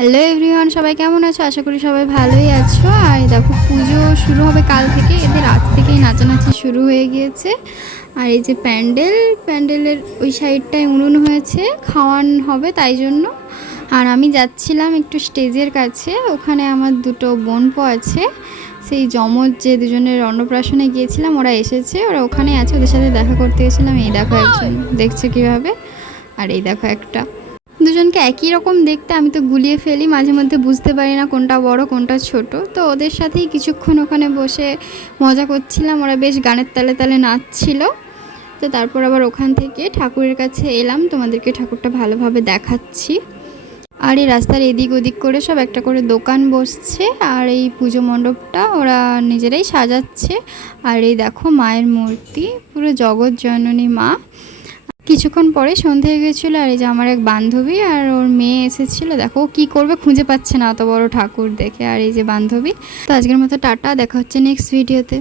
Hello everyone, সবাই কেমন আছো? আশা করি সবাই ভালোই আছো। আর দেখো, পুজো শুরু হবে কাল থেকে। এদের আজ থেকেই নাচানাচি শুরু হয়ে গিয়েছে। আর এই যে প্যান্ডেলের ওই সাইডটায় উনুন হয়েছে, খাওয়ান হবে তাই জন্য। আর আমি যাচ্ছিলাম একটু স্টেজের কাছে, ওখানে আমার দুটো বোনপো আছে, সেই যমজ যে দুজনের অন্নপ্রাশনে গিয়েছিলাম, ওরা এসেছে, ওরা ওখানে আছে, ওদের সাথে দেখা করতে গেছিলাম। এই দেখো একজন দেখছে কিভাবে, আর এই দেখো একটা, দুজনকে একই রকম দেখতে। আমি তো গুলিয়ে ফেলি, মাঝে মধ্যে বুঝতে পারি না কোনটা বড় কোনটা ছোট। তো ওদের সাথেই কিছুক্ষণ ওখানে বসে মজা করছিলাম, ওরা বেশ গানের তালে তালে নাচছিল। তো তারপর আবার ওখান থেকে ঠাকুরের কাছে এলাম, তোমাদেরকে ঠাকুরটা ভালোভাবে দেখাচ্ছি। আর এই রাস্তার এদিক ওদিক করে সব একটা করে দোকান বসছে, আর এই পুজো মণ্ডপটা ওরা নিজেরাই সাজাচ্ছে। আর এই দেখো মায়ের মূর্তি, পুরো জগৎ জননী মা। কিছুক্ষণ পরে সন্ধে হয়ে গেছিলো, আর এই যে আমার এক বান্ধবী আর ওর মেয়ে এসেছিলো। দেখো কি করবে, খুঁজে পাচ্ছে না অত বড় ঠাকুর দেখে। আর এই যে বান্ধবী। তো আজকের মতো টাটা, দেখা হচ্ছে নেক্সট ভিডিওতে।